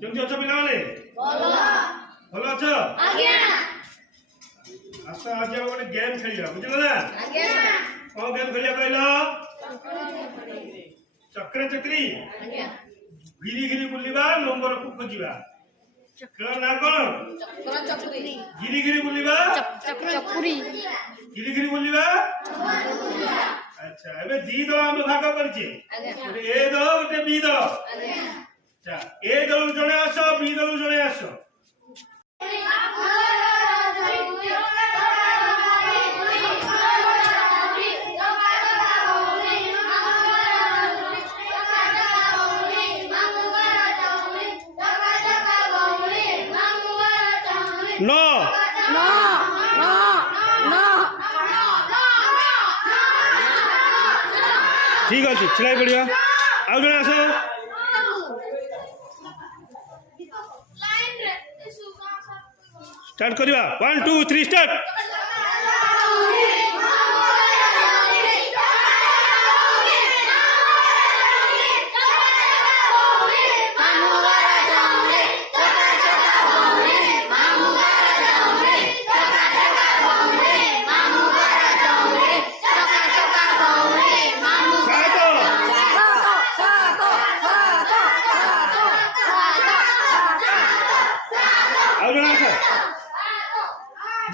କେମିତି ଅଛ ପିଲାମାନେ? ଭଲ ଅଛ? ଆସ ଆଜି ଆମେ ଗୋଟେ ଗେମ୍ ଖେଳିବା, ବୁଝିଲ ନା? କଣ ଗେମ୍ ଖେଳିବା କହିଲ? ଚକ୍ର ଚକ୍ରୀ। ଘିରି ଘିରି ବୁଲିବା, ନମ୍ବରକୁ ଖୋଜିବା। ଖେଳ ନା କଣ? ଘିରି ଘିରି ବୁଲିବା, ଘିରି ଘିରି ବୁଲିବା। ଆଚ୍ଛା, ଏବେ ଦି ଦଳ ଆମେ ଭାଗ କରିଛେ, ଗୋଟେ ଏ ଦଳ ଗୋଟେ ବି ଦଳ। ଆଚ୍ଛା, ଏ ଦଳରୁ ଜଣେ ଆସ, ବି ଦଳରୁ ଜଣେ ଆସ। नो नो नो नो ठीक अच्छे छिड़ाई पड़िया आउ जन आस स्टार्ट करिया 1 2 3 स्टार्ट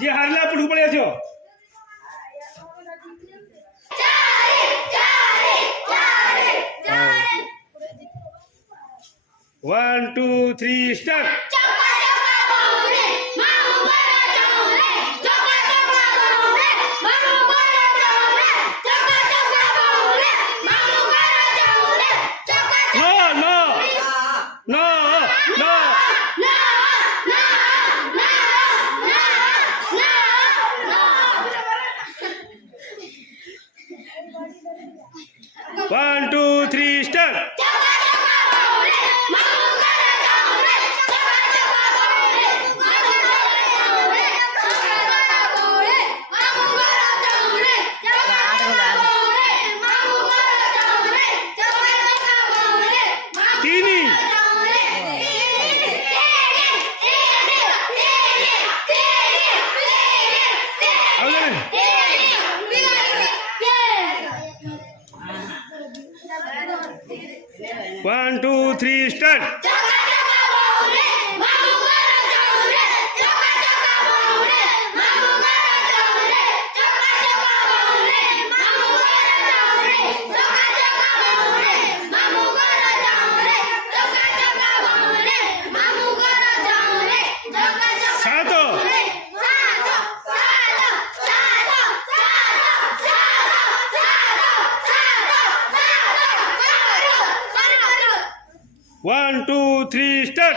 जी हारले पुढे पळी आसो 1 2 3 start no 1 2 3 start One, two, three, start. One, two, three, start.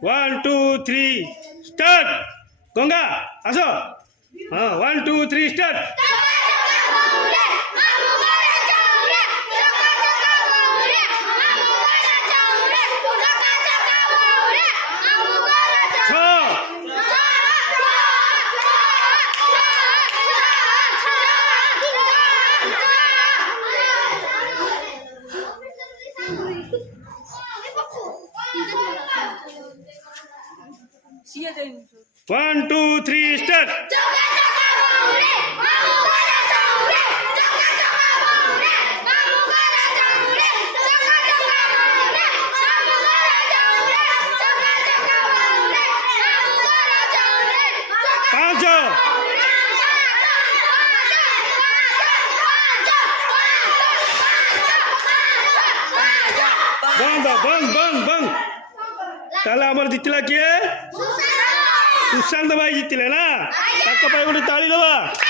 One, two, three, start. Ganga, aso. 1 2 3 start. One, two, three, start. बंग ताले आमर जितला किए सुशांत भाई जितले ना ताको पाई गोटे ताली दबा।